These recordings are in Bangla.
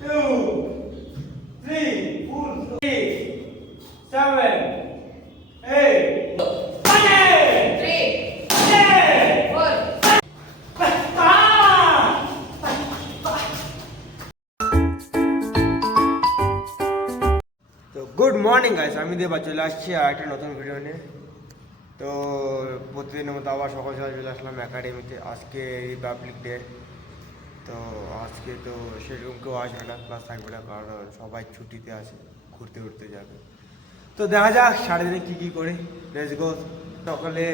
2, 3, 4, 7, 8, 3, 4. তো গুড মর্নিং গাইস, আমি দেবা চলে আসছি আর একটা নতুন ভিডিও নিয়ে। তো প্রতিদিনের মতো আবার সকাল সকাল চলে আসলাম একাডেমিতে। আজকে রিপাবলিক ডে, তো আজকে তো সেরকম কেউ আসবে না, ক্লাস থাকবে না, কারণ সবাই ছুটিতে আছে, ঘুরতে ঘুরতে যাবে। তো দেখা যাক সারাদিনে কী কী করি। Let's go. সকালে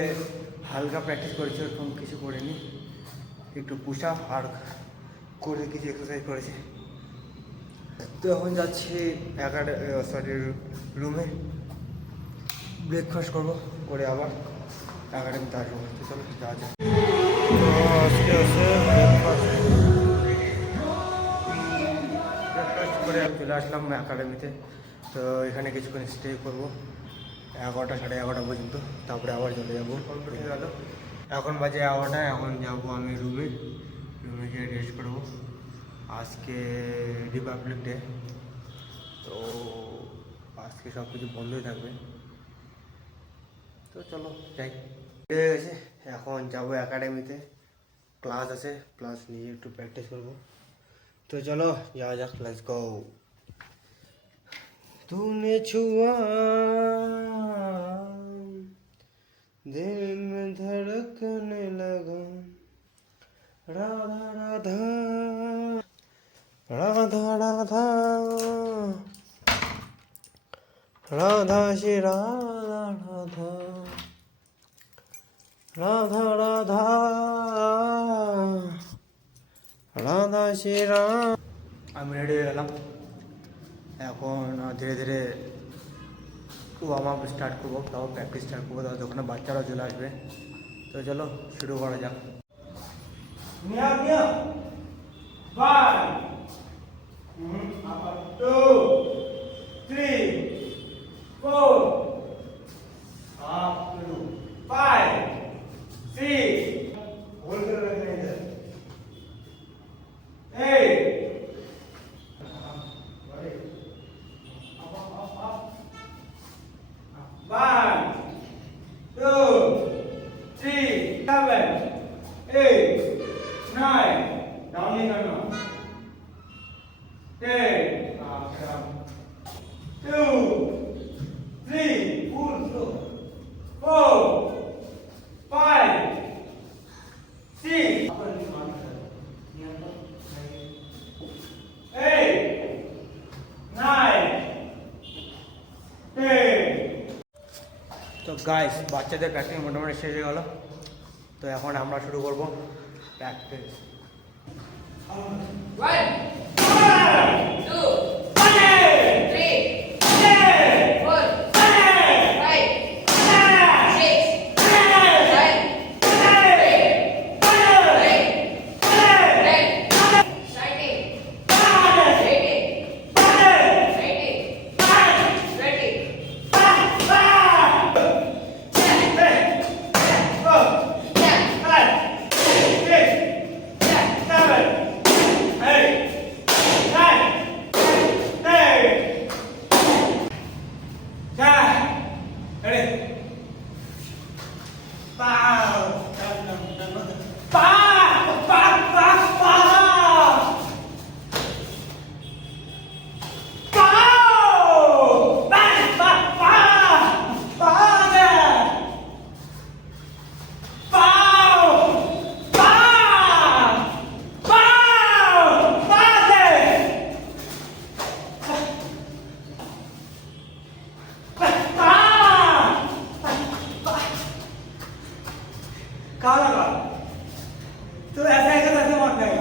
হালকা প্র্যাকটিস করেছি, ওরকম কিছু করিনি, একটু পুশ আপ আর করে কিছু এক্সারসাইজ করেছি। তো এখন যাচ্ছি রুমে, ব্রেকফাস্ট করবো, করে আবার একাডেমিতে আসবো। তো চলো যাওয়া যাক। তো আজকে আছে ব্রেকফাস্ট করে চলে আসলাম একাডেমিতে। তো এখানে কিছুক্ষণ স্টে করবো 11টা 11:30 পর্যন্ত, তারপরে আবার চলে যাবো। এখন বাজে 11টা, এখন যাবো আমি রুমে গিয়ে রেস্ট করবো। আজকে রিপাবলিক ডে, তো আজকে সব কিছু বন্ধই থাকবে। তো চলো যাই। হয়ে গেছে, এখন যাবো একাডেমিতে, ক্লাস আছে, প্লাস নিয়ে একটু প্র্যাকটিস করবো। তো চলো যাওয়া যাক, লেটস গো। तूने छुआ दिल में धड़कने लगा, राधा राधा राधा राधा राधा श्री राधा राधा राधा राधा राधा श्री राम। আমি রেডি হয়ে গেলাম, এখন ধীরে ধীরে ওয়ার্ম আপ স্টার্ট করবো, তাও প্র্যাকটিস স্টার্ট করবো, তাও যখন বাচ্চারা চলে আসবে। তো চলো শুরু করা যাক। তো গাইস, বাচ্চাদের প্র্যাকটিস মোটামুটি শেষ হয়ে গেল। তো এখন আমরা শুরু করবো প্র্যাকটিস। तो ऐसा है कि ऐसे मारना है।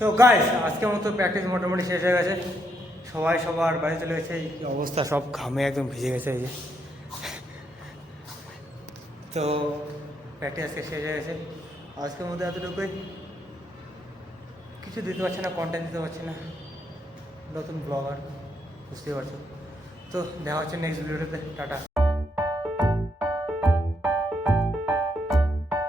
তো গাইস, আজকের মতো প্র্যাকটিস মোটামুটি শেষ হয়ে গেছে, সবাই সবার বাড়ি চলে গেছে। এই অবস্থা, সব ঘামে একদম ভিজে গেছে এই যে। তো প্র্যাকটিস আজকে শেষ হয়ে গেছে, আজকের মধ্যে এতটুকুই। কিছু দিতে পারছি না, কন্টেন্ট দিতে পারছি না, নতুন ব্লগার, বুঝতেই পারছো। তো দেখা হচ্ছে নেক্সট ভিডিওতে, টাটা।